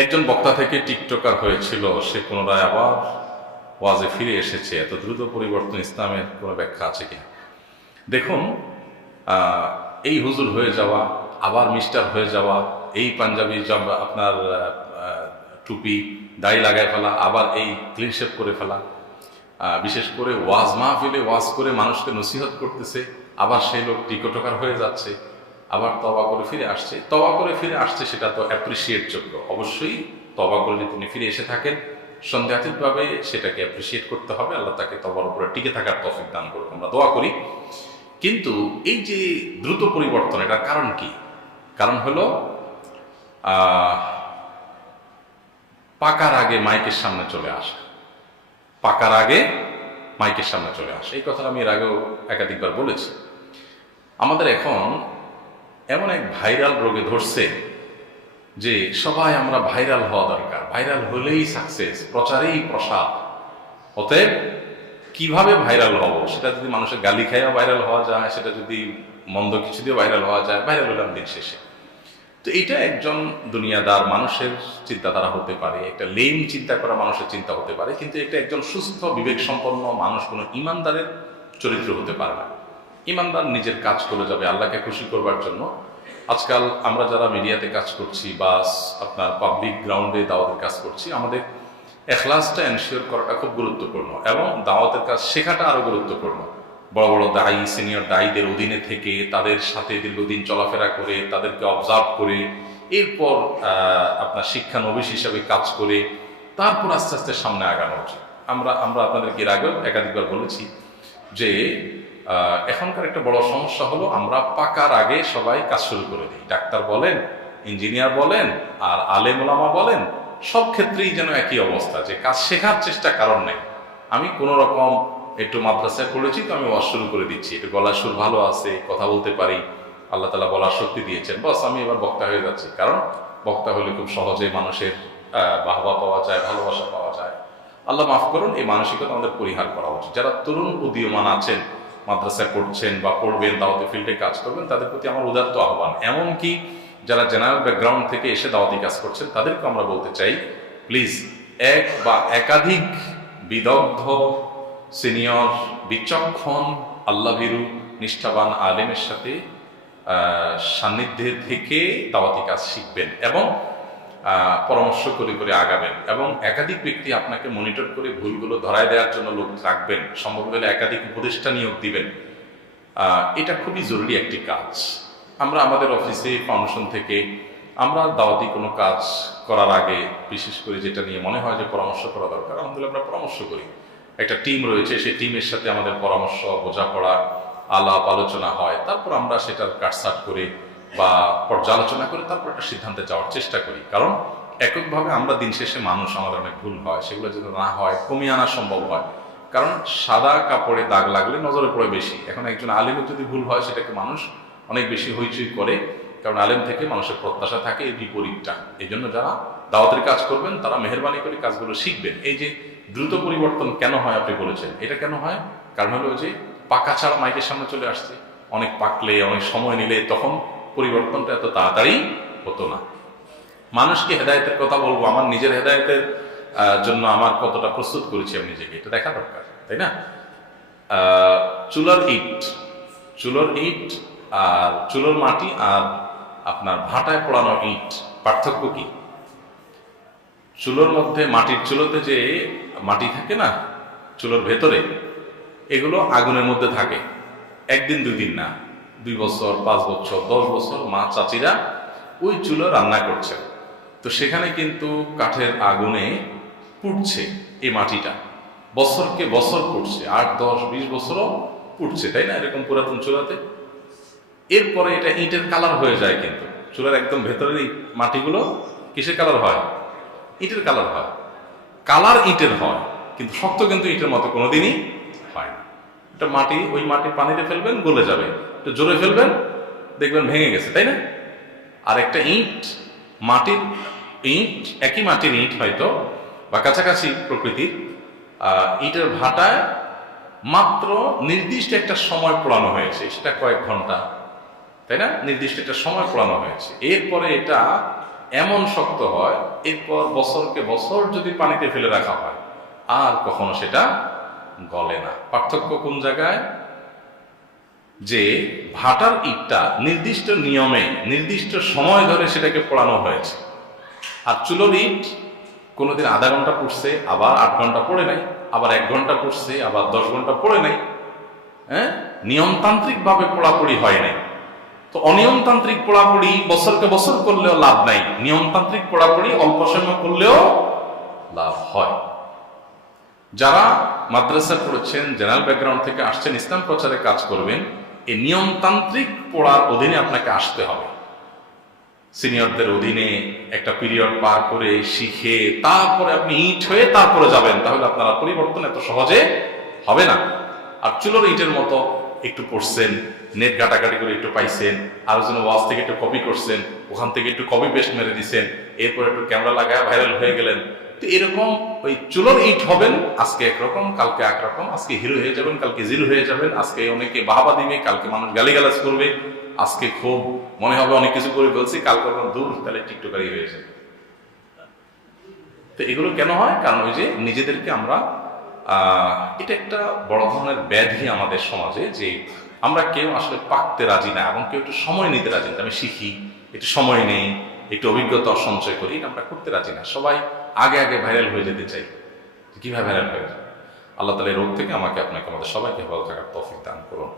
একজন বক্তা থেকে টিকটকার হয়েছিল, সে পুনরায় আবার ওয়াজে ফিরে এসেছে। এত দ্রুত পরিবর্তন ইসলামের কোনো ব্যাখ্যা আছে কিনা? দেখুন, এই হুজুর হয়ে যাওয়া, আবার মিস্টার হয়ে যাওয়া, এই পাঞ্জাবি আপনার টুপি দাড়ি লাগায় ফেলা, আবার এই ক্লিন শেভ করে ফেলা, বিশেষ করে ওয়াজ মাহফিলে ওয়াজ করে মানুষকে নসিহত করতেছে, আবার সেই লোক টিকটকার হয়ে যাচ্ছে, আবার তওবা করে ফিরে আসছে। তওবা করে ফিরে আসছে, সেটা তো অ্যাপ্রিসিয়েট যোগ্য। অবশ্যই তওবা করে যদি তিনি ফিরে এসে থাকেন, সন্দেহাতীতভাবে সেটাকে অ্যাপ্রিসিয়েট করতে হবে। আল্লাহ তাকে তওবার উপরে টিকে থাকার তৌফিক দান করুন, আমরা দোয়া করি। কিন্তু এই যে দ্রুত পরিবর্তন, এটার কারণ কি? কারণ হলো পাকার আগে মাইকের সামনে চলে আসা। পাকার আগে মাইকের সামনে চলে আসে, এই কথাটা আমি এর আগেও একাধিকবার বলেছি। আমাদের এখন এমন এক ভাইরাল রোগে ধরছে যে সবাই আমরা ভাইরাল হওয়া দরকার, ভাইরাল হলেই সাকসেস, প্রচারেই প্রসাদ। অতএব কিভাবে ভাইরাল হব? সেটা যদি মানুষের গালি খাইয়া ভাইরাল হওয়া যায়, সেটা যদি মন্দ কিছু দিয়ে ভাইরাল হওয়া যায়, ভাইরাল হলাম দিন শেষে। তো এটা একজন দুনিয়াদার মানুষের চিন্তাধারা হতে পারে, একটা লেম চিন্তা করা মানুষের চিন্তা হতে পারে, কিন্তু এটা একজন সুস্থ বিবেক সম্পন্ন মানুষ, কোনো ইমানদারের চরিত্র হতে পারে না। ইমানদার নিজের কাজ করে যাবে আল্লাহকে খুশি করবার জন্য। আজকাল আমরা যারা মিডিয়াতে কাজ করছি বা আপনার পাবলিক গ্রাউন্ডে দাওয়াতের কাজ করছি, আমাদের এখলাসটা এনশিওর করাটা খুব গুরুত্বপূর্ণ, এবং দাওয়াতের কাজ শেখাটা আরো গুরুত্বপূর্ণ। বড় বড় দায়ী, সিনিয়র দায়ীদের অধীনে থেকে তাদের সাথে দীর্ঘদিন চলাফেরা করে, তাদেরকে অবজার্ভ করে, এরপর আপনার শিক্ষানবিশ হিসাবে কাজ করে, তারপর আস্তে আস্তে সামনে আগানো উচিত। আমরা আপনাদেরকে এর আগেও একাধিকবার বলেছি যে এখনকার একটা বড় সমস্যা হলো, আমরা পাকার আগে সবাই কাজ শুরু করে দিই। ডাক্তার বলেন, ইঞ্জিনিয়ার বলেন, আর আলেম ওলামা বলেন, সব ক্ষেত্রেই যেন একই অবস্থা, যে কাজ শেখার চেষ্টা কারণ নেই। আমি কোনো রকম একটু মাদ্রাসায় পড়েছি, তো আমি ওয়াজ শুরু করে দিচ্ছি, একটু গলার সুর ভালো আছে, কথা বলতে পারি, আল্লাহ তাআলা বলার শক্তি দিয়েছেন, বস আমি এবার বক্তা হয়ে যাচ্ছি। কারণ বক্তা হলে খুব সহজে মানুষের বাহবা পাওয়া যায়, ভালোবাসা পাওয়া যায়। আল্লাহ মাফ করুন, এই মানসিকতা আমাদের পরিহার করা উচিত। যারা তরুণ উদীয়মান আছেন, মাদ্রাসায় পড়ছেন বা পড়বেন, দাওয়াতি ফিল্ডে কাজ করবেন, তাদের প্রতি আমার উদাত্ত আহ্বান। এমনকি যারা জেনারেল ব্যাকগ্রাউন্ড থেকে এসে দাওয়াতি কাজ করছেন, তাদেরকে আমরা বলতে চাই, প্লিজ এক বা একাধিক বিদগ্ধ, সিনিয়র, বিচক্ষণ, আল্লাহভীরু, নিষ্ঠাবান আলেমের সাথে সান্নিধ্যে থেকে দাওয়াতি কাজ শিখবেন এবং পরামর্শ করে করে আগাবেন, এবং একাধিক ব্যক্তি আপনাকে মনিটর করে ভুলগুলো ধরায় দেওয়ার জন্য লোক রাখবেন, সম্ভব হলে একাধিক উপদেষ্টা নিয়োগ দিবেন। এটা খুবই জরুরি একটি কাজ। আমরা আমাদের অফিসে ফাউন্ডেশন থেকে আমরা দাওয়াতি কোনো কাজ করার আগে বিশেষ করে যেটা নিয়ে মনে হয় যে পরামর্শ করা দরকার, আলহামদুলিল্লাহ আমরা পরামর্শ করি। একটা টিম রয়েছে, সেই টিমের সাথে আমাদের পরামর্শ, বোঝাপড়া, আলাপ আলোচনা হয়, তারপর আমরা সেটার কাটছাট করে বা পর্যালোচনা করে তারপর একটা সিদ্ধান্তে যাওয়ার চেষ্টা করি। কারণ এককভাবে আমরা দিন শেষে মানুষ, আমাদের অনেক ভুল হয়, সেগুলো যদি না হয় কমিয়ে আনা সম্ভব হয়। কারণ সাদা কাপড়ে দাগ লাগলে নজরে পড়ে বেশি। এখন একজন আলেমের যদি ভুল হয়, সেটাকে মানুষ অনেক বেশি হইচই করে, কারণ আলেম থেকে মানুষের প্রত্যাশা থাকে এই বিপরীতটা। এই জন্য যারা দাওয়াতের কাজ করবেন, তারা মেহেরবানি করে কাজগুলো শিখবেন। এই যে দ্রুত পরিবর্তন কেন হয় আপনি বলেছেন, এটা কেন হয়? কারণ হলো যে পাকা ছাড়া মাইকের সামনে চলে আসছে। অনেক পাকলে, অনেক সময় নিলে তখন পরিবর্তনটা এত তাড়াতাড়ি হতো না। মানুষকে হেদায়েতের কথা বলবো, আমার নিজের হেদায়েতের জন্য আমার কতটা প্রস্তুত করেছি আমি নিজেকে, এটা দেখা দরকার, তাই না? চুলার ইট আর চুলোর মাটি আর আপনার ভাটায় পোড়ানো ইট, পার্থক্য কি? চুলোর মধ্যে, মাটির চুলোতে যে মাটি থাকে না চুলোর ভেতরে, এগুলো আগুনের মধ্যে থাকে একদিন দুদিন না, 2 বছর, 5 বছর, 10 বছর মা চাচিরা ওই চুলো রান্না করছে। তো সেখানে কিন্তু কাঠের আগুনে পুড়ছে এই মাটিটা, বছরকে বছর পুড়ছে, 8, 10, 20 বছরও পুড়ছে, তাই না? এরকম পুরাতন চুলাতে। এরপরে এটা ইটের কালার হয়ে যায়, কিন্তু চুলার একদম ভেতরের এই মাটিগুলো কিসের কালার হয়? ইটের কালার হয়। কালার ইটের হয়, কিন্তু শক্ত কিন্তু ইটের মতো কোনোদিনই হয় না। এটা মাটি, ওই মাটি পানিতে ফেলবেন গলে যাবে, একটু জোরে ফেলবেন দেখবেন ভেঙে গেছে, তাই না? আর একটা ইট, মাটির ইট, একই মাটির ইট হয়তো বা কাছাকাছি প্রকৃতির, ইটের ভাটায় মাত্র নির্দিষ্ট একটা সময় পোড়ানো হয়েছে, সেটা কয়েক ঘন্টা, তাই না? নির্দিষ্ট একটা সময় পোড়ানো হয়েছে। এরপরে এটা এমন শক্ত হয়, এরপর বছরকে বছর যদি পানিতে ফেলে রাখা হয় আর কখনো সেটা গলে না। পার্থক্য কোন জায়গায়? যে ভাটার ইটটা নির্দিষ্ট নিয়মে নির্দিষ্ট সময় ধরে সেটাকে পোড়ানো হয়েছে, আর চুলোর ইট কোনোদিন আধা ঘন্টা পুড়ছে, আবার 8 ঘন্টা পড়ে নাই, আবার 1 ঘন্টা পুড়ছে, আবার 10 ঘন্টা পড়ে নাই। হ্যাঁ, নিয়মতান্ত্রিক ভাবে পোড়াপড়ি হয় নাই। তো অনিয়মতান্ত্রিক পোড়াপড়ি বছরকে বছর করলেও লাভ নাই, নিয়মতান্ত্রিক পোড়াপড়ি অল্প সময় করলেও লাভ হয়। যারা মাদ্রাসা পড়েছেন, জেনারেল ব্যাকগ্রাউন্ড থেকে আসছেন, ইসলাম প্রচারে কাজ করবেন, এই নিয়মতান্ত্রিক পড়ার অধীনে আপনাকে আসতে হবে। সিনিয়রদের অধীনে একটা পিরিয়ড পার করে শিখে তারপরে আপনি ইট হয়ে তারপরে যাবেন, তাহলে আপনারা পরিবর্তন এত সহজে হবে না। আর চুলোর ইটের মতো একটু পড়ছেন, নেট ঘাটাঘাটি করে একটু পাইছেন, আলোচনা ওয়াজ থেকে একটু কপি করছেন, ওখান থেকে একটু কপি পেস্ট মেরে দিচ্ছেন, এরপর একটু ক্যামেরা লাগায় ভাইরাল হয়ে গেলেন। তো এরকম ওই চুলোর ইট হবেন, আজকে একরকম কালকে একরকম, আজকে হিরো হয়ে যাবেন কালকে জিরো হয়ে যাবেন, আজকে অনেকে বাহাবা দিবে কালকে মানুষ গালিগালাজ করবে, আজকে খুব মনে হবে অনেক কিছু করে ফেলছি, কালকে দূর তাহলে টিকটকারি হয়ে যায়। তো এগুলো কেন হয়? কারণ ওই যে নিজেদেরকে আমরা এটা একটা বড় ধরনের ব্যাধি আমাদের সমাজে, যে আমরা কেউ আসলে পাকতে রাজি না, এবং কেউ একটু সময় নিতে রাজি না। আমি শিখি, একটু সময় নেই, একটু অভিজ্ঞতা সঞ্চয় করি, এটা আমরা করতে রাজি না। সবাই আগে আগে ভাইরাল হয়ে যেতে চাই। কিভাবে ভাইরাল হয়ে যায়? আল্লাহ তাআলা এই রোগ থেকে আমাকে আপনাকে আমাদের সবাইকে ভালো থাকার তৌফিক দান করুন।